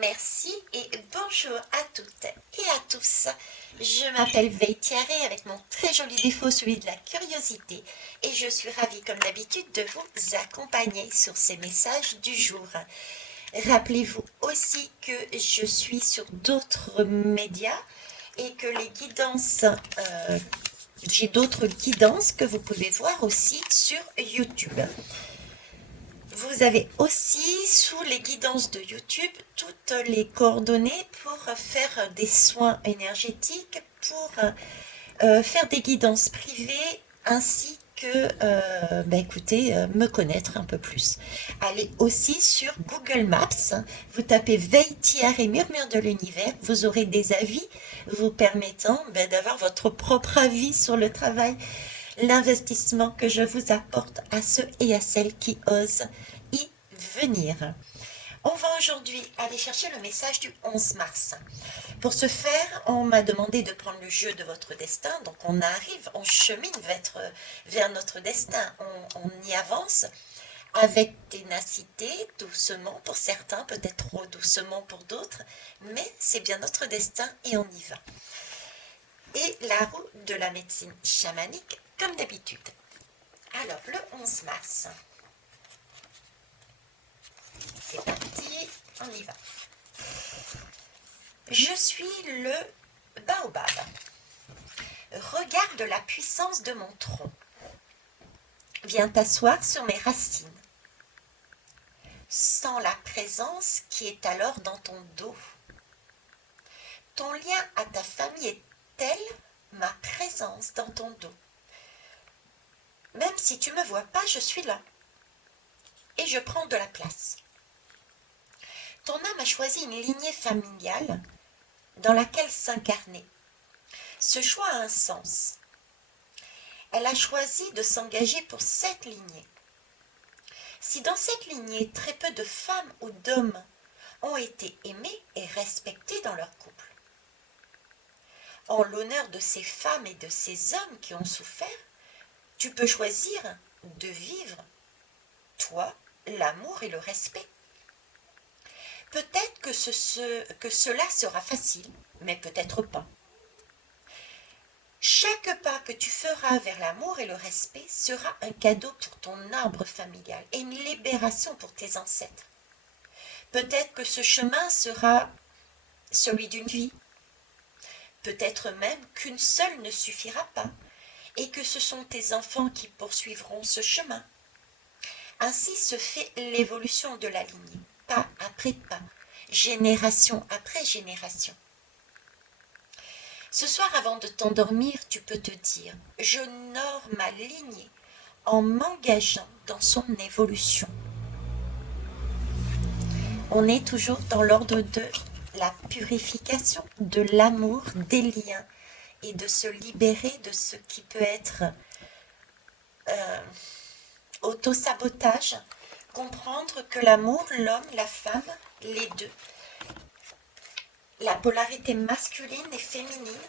Merci et bonjour à toutes et à tous. Je m'appelle Veitiaré avec mon très joli défaut, celui de la curiosité, et je suis ravie comme d'habitude de vous accompagner sur ces messages du jour. Rappelez-vous aussi que je suis sur d'autres médias et que les guidances, j'ai d'autres guidances que vous pouvez voir aussi sur YouTube. Vous avez aussi sous les guidances de YouTube toutes les coordonnées pour faire des soins énergétiques, pour faire des guidances privées ainsi que, écoutez, me connaître un peu plus. Allez aussi sur Google Maps, vous tapez Veitiar et Murmure de l'Univers, vous aurez des avis vous permettant d'avoir votre propre avis sur le travail, l'investissement que je vous apporte à ceux et à celles qui osent y venir. On va aujourd'hui aller chercher le message du 11 mars. Pour ce faire, on m'a demandé de prendre le jeu de votre destin. Donc on arrive, on chemine vers notre destin. On y avance avec ténacité, doucement pour certains, peut-être trop doucement pour d'autres. Mais c'est bien notre destin et on y va. Et la roue de la médecine chamanique, comme d'habitude. Alors, le 11 mars. C'est parti, on y va. Je suis le baobab. Regarde la puissance de mon tronc. Viens t'asseoir sur mes racines. Sens la présence qui est alors dans ton dos. Ton lien à ta famille est tel ma présence dans ton dos. Même si tu ne me vois pas, je suis là. Et je prends de la place. Ton âme a choisi une lignée familiale dans laquelle s'incarner. Ce choix a un sens. Elle a choisi de s'engager pour cette lignée. Si dans cette lignée, très peu de femmes ou d'hommes ont été aimés et respectés dans leur couple, en l'honneur de ces femmes et de ces hommes qui ont souffert, tu peux choisir de vivre, toi, l'amour et le respect. Peut-être que cela sera facile, mais peut-être pas. Chaque pas que tu feras vers l'amour et le respect sera un cadeau pour ton arbre familial et une libération pour tes ancêtres. Peut-être que ce chemin sera celui d'une vie. Peut-être même qu'une seule ne suffira pas et que ce sont tes enfants qui poursuivront ce chemin. Ainsi se fait l'évolution de la lignée, pas après pas, génération après génération. Ce soir, avant de t'endormir, tu peux te dire « J'honore ma lignée en m'engageant dans son évolution ». On est toujours dans l'ordre de la purification, de l'amour, des liens et de se libérer de ce qui peut être auto-sabotage. Comprendre que l'amour, l'homme, la femme, les deux, la polarité masculine et féminine,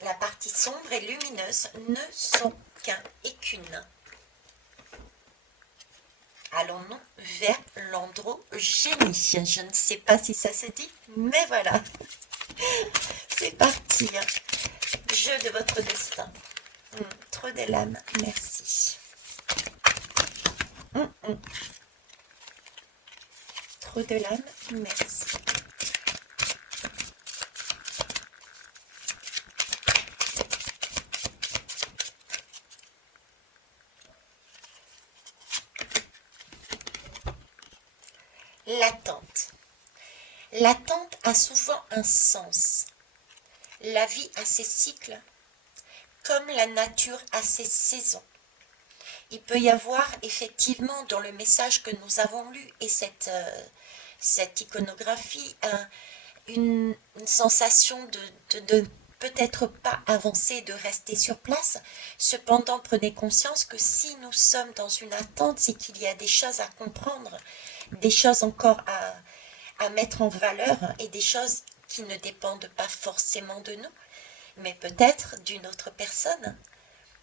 la partie sombre et lumineuse ne sont qu'un et qu'une. Allons-nous vers l'androgynie. Je ne sais pas si ça se dit, mais voilà. C'est parti. Jeu de votre destin. Trop de l'âme, merci. Trop de l'âme, merci. L'attente. L'attente a souvent un sens. La vie a ses cycles, comme la nature a ses saisons. Il peut y avoir effectivement dans le message que nous avons lu et cette iconographie une sensation de peut-être pas avancer, de rester sur place. Cependant, prenez conscience que si nous sommes dans une attente, c'est qu'il y a des choses à comprendre, des choses encore à mettre en valeur et des choses qui ne dépendent pas forcément de nous, mais peut-être d'une autre personne,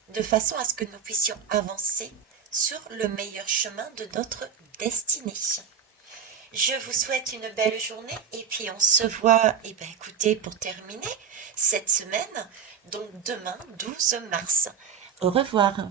de façon à ce que nous puissions avancer sur le meilleur chemin de notre destinée. Je vous souhaite une belle journée et puis on se voit, écoutez, pour terminer cette semaine, donc demain 12 mars. Au revoir.